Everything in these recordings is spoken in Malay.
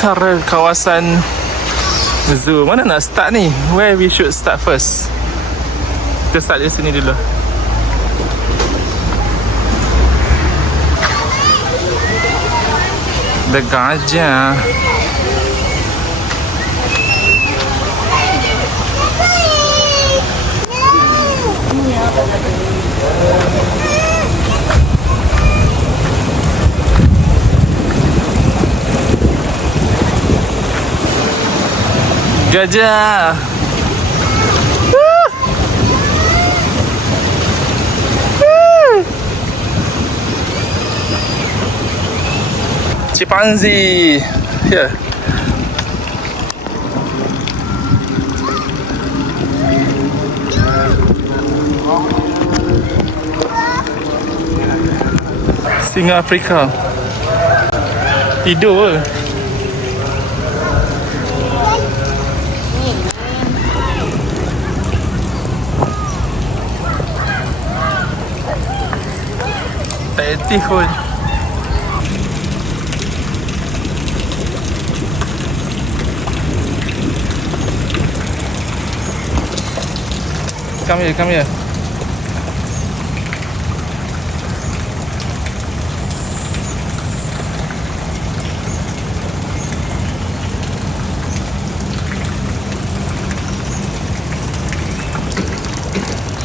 antara kawasan zoo. Mana nak start ni? Where we should start first? Kita start dari sini dulu. The gajah. Gajah. Chimpanzee. Here. Singa Afrika. Tidur ke? Tak aktif pun. Come here, come here.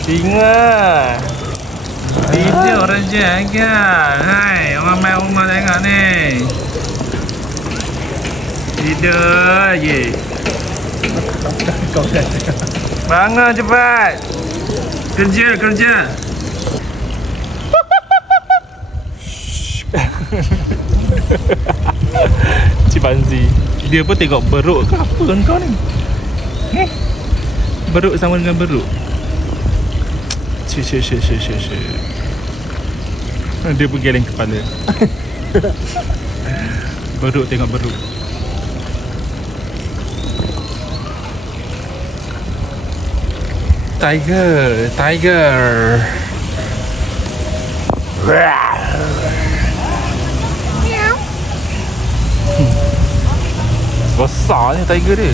Singa. Tidur aja agak. Hai, orang main rumah tengok ni. Tidur je. Bangun cepat. Kerja, kerja. Chimpanzee. Dia pun tengok beruk ke apa kau ni? Beruk sama dengan beruk. Dia bergeleng kepala. Beruk tengok beruk. Tiger, tiger. Besar ni tiger dia.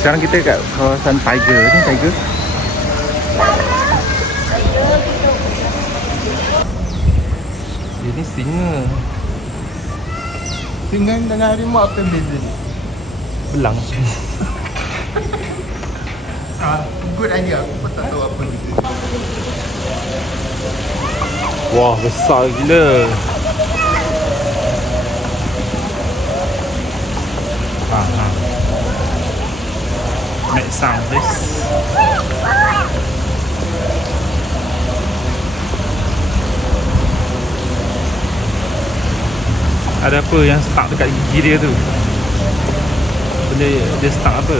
Sekarang kita kat kawasan tiger ni, tiger. Ini singa. Singa dengan harimau apa beza ni? Belang. Good idea. Aku pun tak tahu apa beza. Wah, besar gila. Make sound please. Ada apa yang stuck dekat gigi dia tu? Benda dia stuck apa?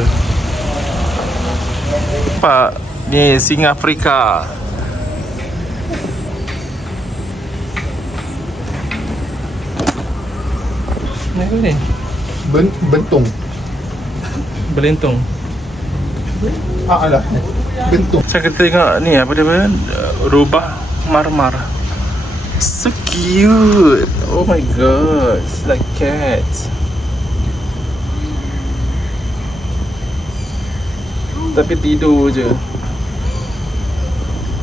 Nampak ni singa Afrika. Ni apa ni? Bentung. Belentung. Alah. Bentung. Saya kata tengok ni apa dia? Rubah marmar. So cute. Oh my god, it's like cats. Tapi tidur je.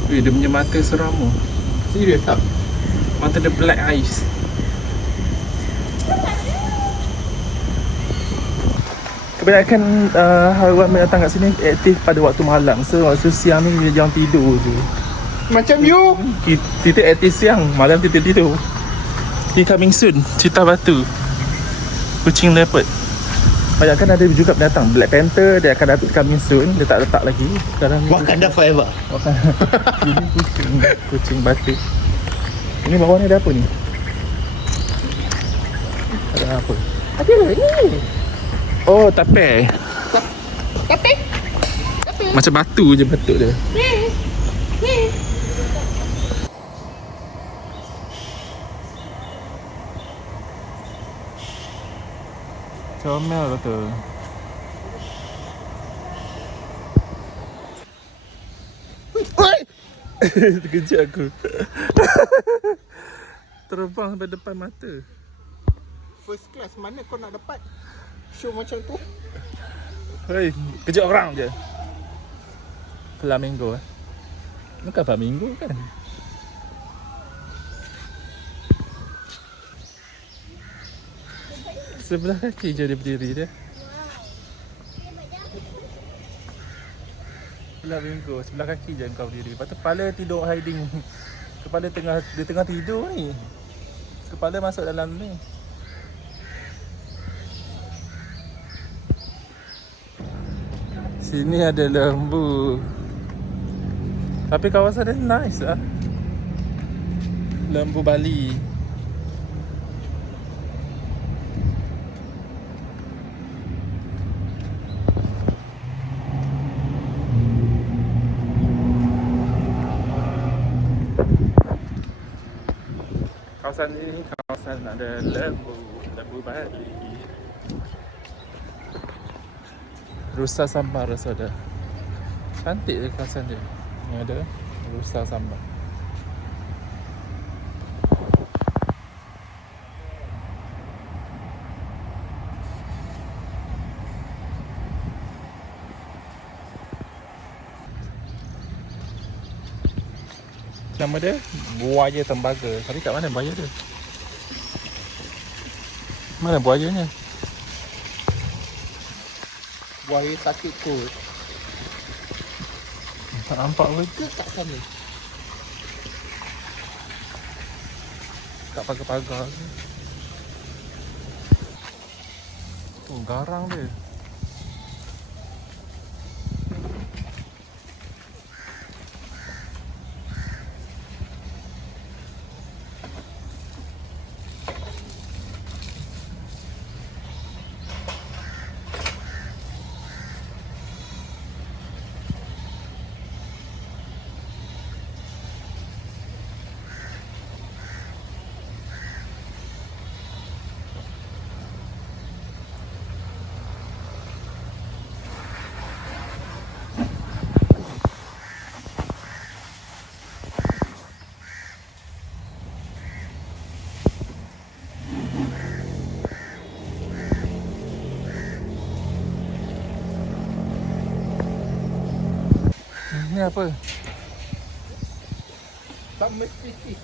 Weh, dia punya mata seram tu. Serius tak? Mata dia black eyes. Kebanyakan haiwan binatang kat sini aktif pada waktu malam. So waktu siang ni dia jangan tidur je. Macam you. Kita aktif siang, malam kita tidur. Ni coming soon, Cheetah Batu, kucing leopard. Banyak ada juga binatang. Black Panther dia akan coming soon. Dia tak letak lagi. Sekarang ni Wakanda forever. ini kucing batu. Ini bawah ni ada apa ni? Ada apa? Ada ni. Oh, tape. Tapi Macam batu je bentuk dia. Comel kata. Terkejut aku. Terbang sampai depan mata. First class mana kau nak dapat show macam tu? Hei, kejut orang je. Flamingo Bukan flamingo kan? Sebelah kaki je dia berdiri dia. Flamingo, sebelah kaki je kau berdiri. Lepas tu kepala tidur hiding. Kepala dia tengah tidur ni. Kepala masuk dalam ni. Sini ada lembu. Tapi kawasan dia nice lah. Lembu Bali. Kawasan ni kawasan ada lembu Bali. Rusa Sambar rasa ada. Cantik je kawasan dia. Ni ada Rusa Sambar. Nama dia buaya tembaga. Tapi kat mana buaya dia? Mana buayanya? Buaya sakit kot. Tak nampak pun. Ke kat sana? Kat pagar-pagar tu. Oh, garang dia. Ni apa? Tak mesti sih.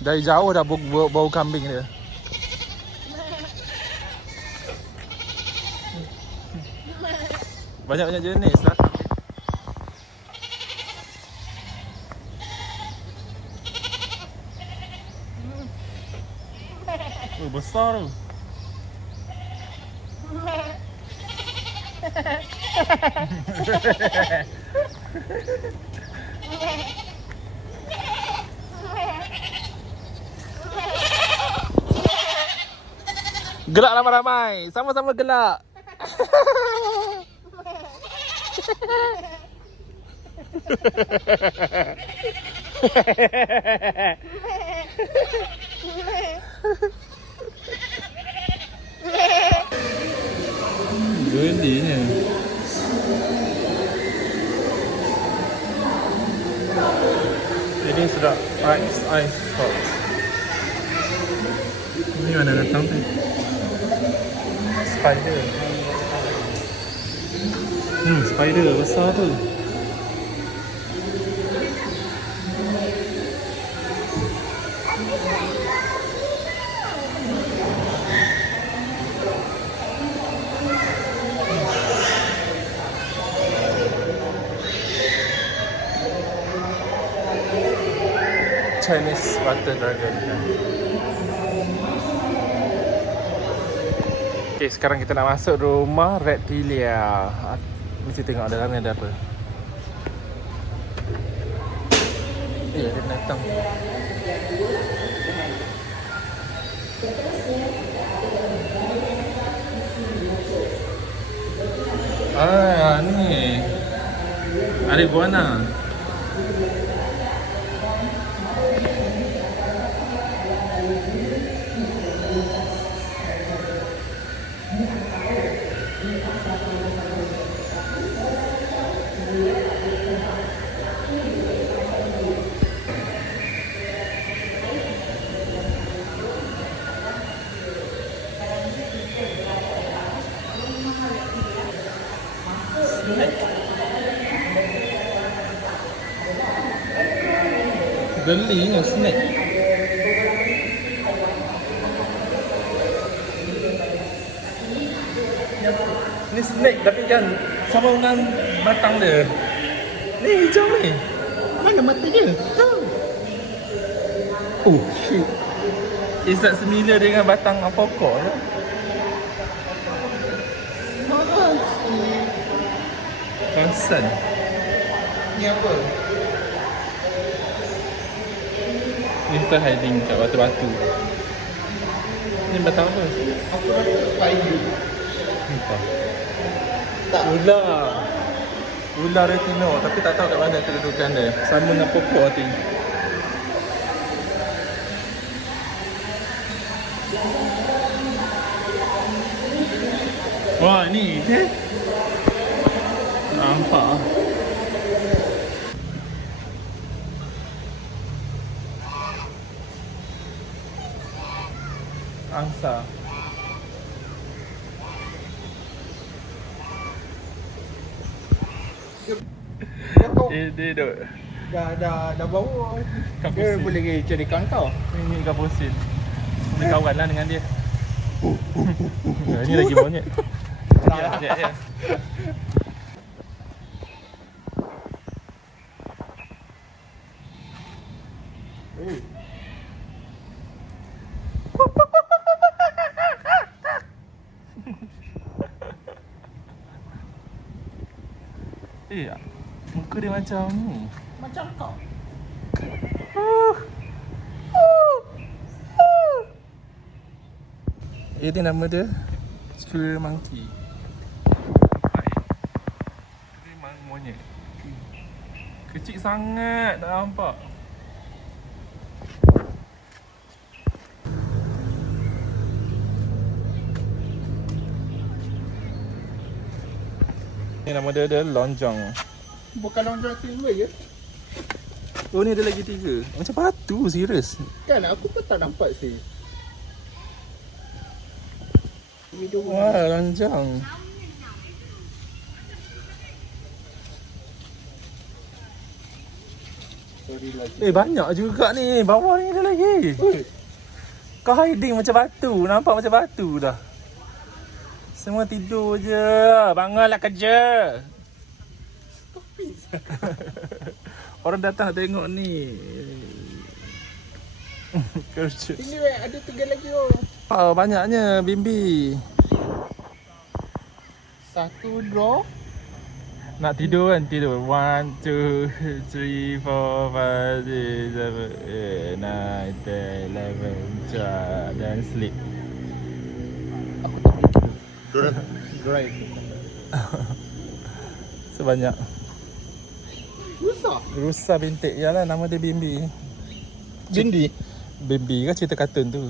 Dari jauh dah bau kambing dia. Banyak-banyak jenis lah. Oh, besar tu. Gelak ramai-ramai. Sama-sama gelak. Gelinya. Ini sudah ice hot. Ini mana datang tu? Spider. Spider besar tu. Chinese water dragon. Okay, sekarang kita nak masuk rumah reptilia. Mesti tengok dalam ni ada apa. Ada binatang. Ah, ni. Ariguana. Gelinya snack. Ni snack tapi kan sama dengan batang dia. Ni hijau ni. Mana mata dia? Tahu. Oh shit. Is that similar dengan batang pokok je? Mahal. Concern. Ni apa? Ni kita hiding kat batu-batu. Ni batang apa? Aku rasa kayu. Entah. Tak. Ular. Ular retino tapi tak tahu kat mana kedudukan dia. Sama dengan pokok I think. Wah, ni nampak. Angsa. Dia duduk Dah bau. kat Dia pusin. boleh jadi kawan kau. Ini kat pusin. Boleh kawan lah dengan dia. Ni lagi monyet. Ya. Muka dia macam ni. Macam kau. Ini nama dia Squirrel Monkey. Dia memang monyet. Kecil sangat, tak nampak. Ni nama dia lonjong. Bukan lonjong silver je. Oh ni ada lagi 3. Macam batu, serius. Kan aku pun tak nampak sih. Wah, lonjong. Sorry lagi. Banyak juga ni. Bawah ni ada lagi. Kau hiding macam batu. Nampak macam batu dah. Semua tidur je. Bangunlah kerja. Orang datang nak tengok ni. Kerja. Sini weh, ada 3 lagi oh. Oh, banyaknya bimbi. 1 draw. Nak tidur kan? Tidur. 1, 2, 3, 4, 5, 6, 7, 8, 9, 10, 11, 12 dan sleep. Aku tak fikir. Dorang Sebanyak. Rusak. Rusa bintik. Yalah, nama dia Bimbi. Bindi. Bimbi kan cerita kartun tu.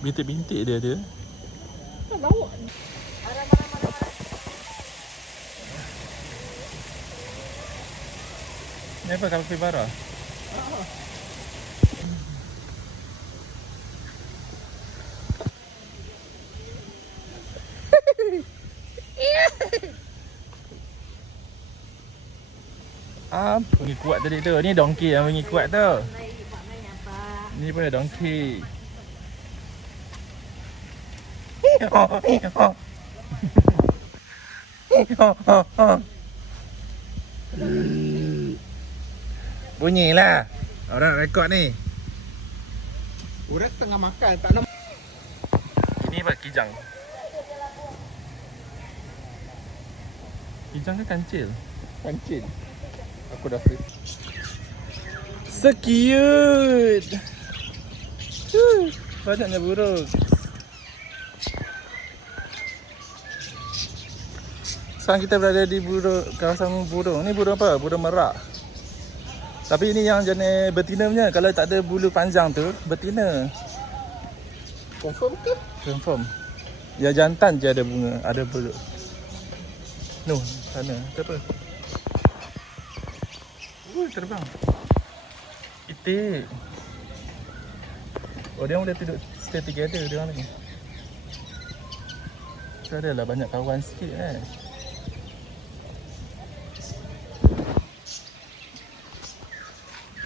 Bintik-bintik dia ada. Tak bawa. Ni apa capybara? Apa ni kuat tadi tu? Ni donkey yang bunyi kuat tu. Ni pun donkey. Bunyilah. Orang nak rekod ni. Orang tengah makan tak nampak. Ini apa? Kijang. Kijang ke kancil? Kancil. Aku dah free. So cute. Banyaknya burung. Sekarang kita berada di kawasan burung. Ni burung apa? Burung merak. Tapi ini yang jenis betina punya. Kalau tak ada bulu panjang tu, betina. Confirm ke? Confirm. Ya jantan je ada bunga, ada bulu. No, sana. Ada apa? Terbang. Itik. Oh, dia boleh duduk stay together dia orang ni. So, adalah banyak kawan sikit kan.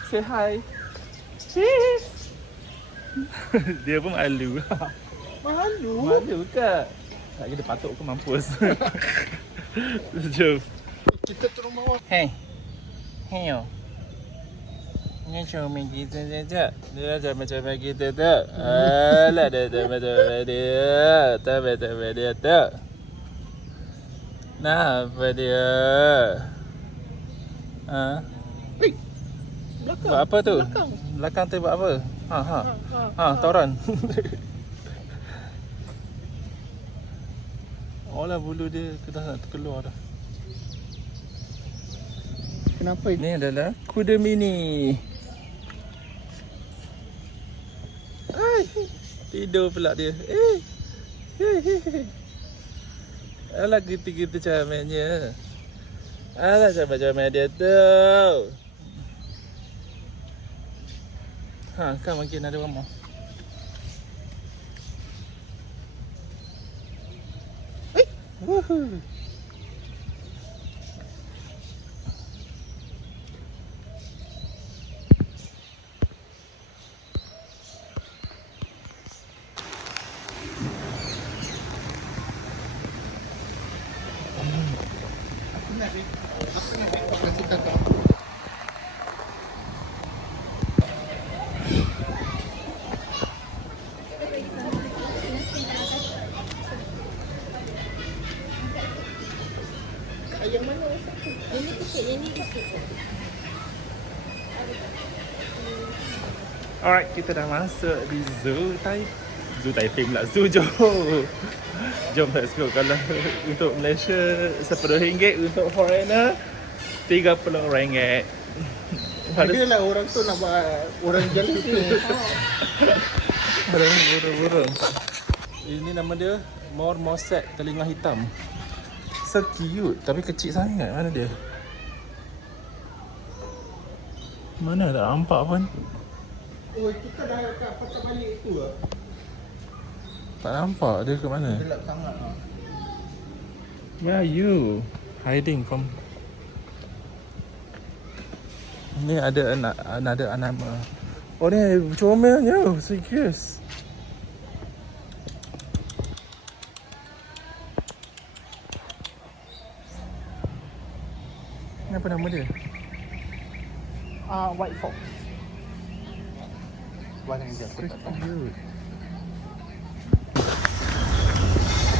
Say hi. Dia pun malu. Malu. Malu ke? Tak kira patut ke mampus. Jom. Kita turun bawah. Hey. Hey yo. Ni cuma kita saja. Dia macam kita tu. Alah dia macam dia. Tak dia tu. Nah, apa dia? Ha? Hei. Belakang. Buat apa tu? Belakang. Belakang tu buat apa? Ha, toran. Oh lah bulu dia dah nak keluar dah. Kenapa ini? Ini adalah kuda mini. Hai, tidur pula dia. Alah gitu-gitu camatnya. Alah camat-camat dia tu. Ha, kan makin ada orang mau. Woohoo. Kasih kakak. Yang mana satu? Yang ni kecil, yang ni kecil. Alright, kita dah masuk di Zoo Taipei pula, Zoo Johor. Jom let's go. Kalau untuk Malaysia RM10, untuk foreigner RM30. Adalah orang tu nak buat orang jalan tu. Burung. Ini nama dia Marmoset telinga hitam. So cute, tapi kecil sangat. Mana dia? Mana tak nampak pun. Oh, kita dah kat patah balik tu lah. Tak nampak dia ke mana? Gelap sangat lah. Where are you? Hiding from. Ni ada anak. Oh ni comelnya. Serius. Ni apa nama dia? White fox. Warna yang dia aku tak tahu.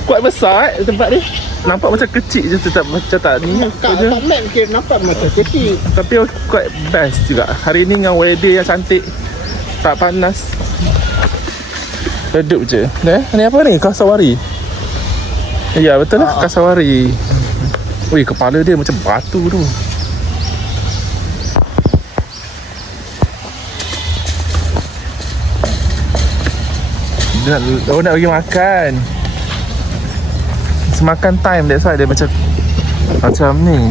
Kuat besar tempat ni. Nampak macam kecil je macam tak ni. Tak map kira nampak macam kecil. Tapi quite best juga. Hari ni dengan weather yang cantik. Tak panas. Redup je. Ni apa ni? Kasawari. Ya betul lah. Kasawari. Wih, kepala dia macam batu tu. Dia nak bagi makan. It's makan time, that's why dia macam ni.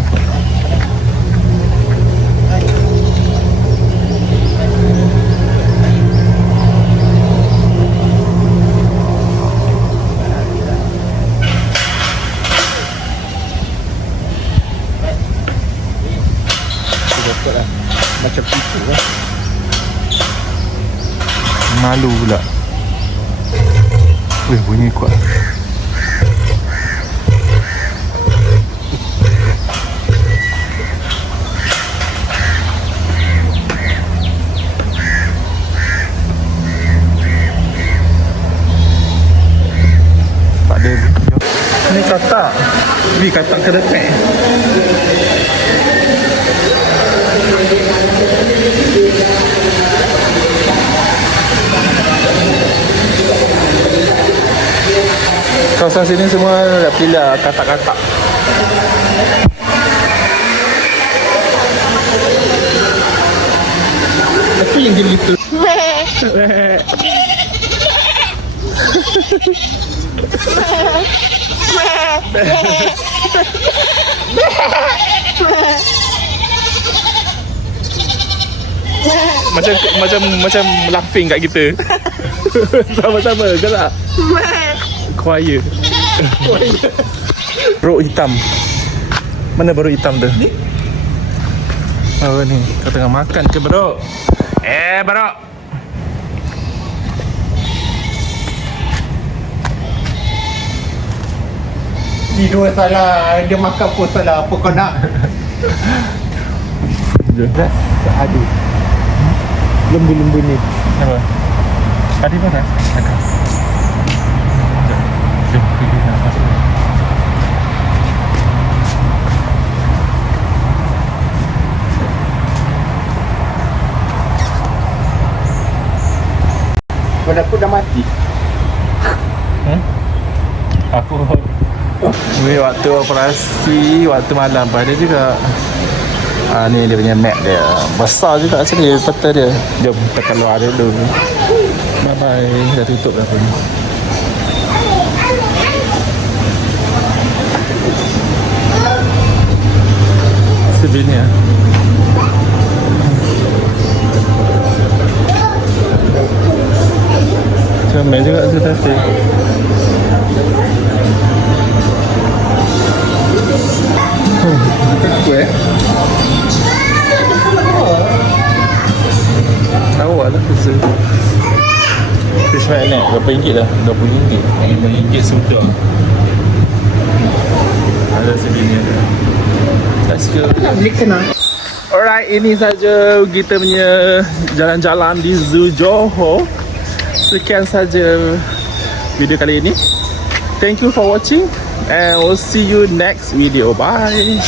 Macam itu lah. Malu pula. Wih, bunyi kuat. Tak ada. Ni katak. Ni katak kerepek. Kawasan sini semua dah pilih katak-katak. Apa yang dia gitu? Macam laughing kat kita. Sama-sama ke tak? Choir. Beruk hitam. Mana beruk hitam tu? Ni. Oh ni, kau tengah makan ke beruk? Beruk. Tidur salah, dia makan pun salah. Apa kau nak? Aduh. Lembu-lembu ni. Apa? Tadi mana? Ada. Jom pergi nafas. Pada aku dah mati. Aku ni waktu operasi, waktu malam pada juga. Ni dia punya map dia. Besar juga sini peta dia. Jom kita keluar dulu. Bye bye. Dah tutup dah pun. Sebenarnya comel juga tu tadi. Tahu lah tu. Fish magnet berapa ringgit dah? RM20. RM5 sudah. Ada segini ada. Let's go. Beli kena. Alright, ini saja kita punya jalan-jalan di Zoo Johor. Sekian saja video kali ini. Thank you for watching and we'll see you next video. Bye.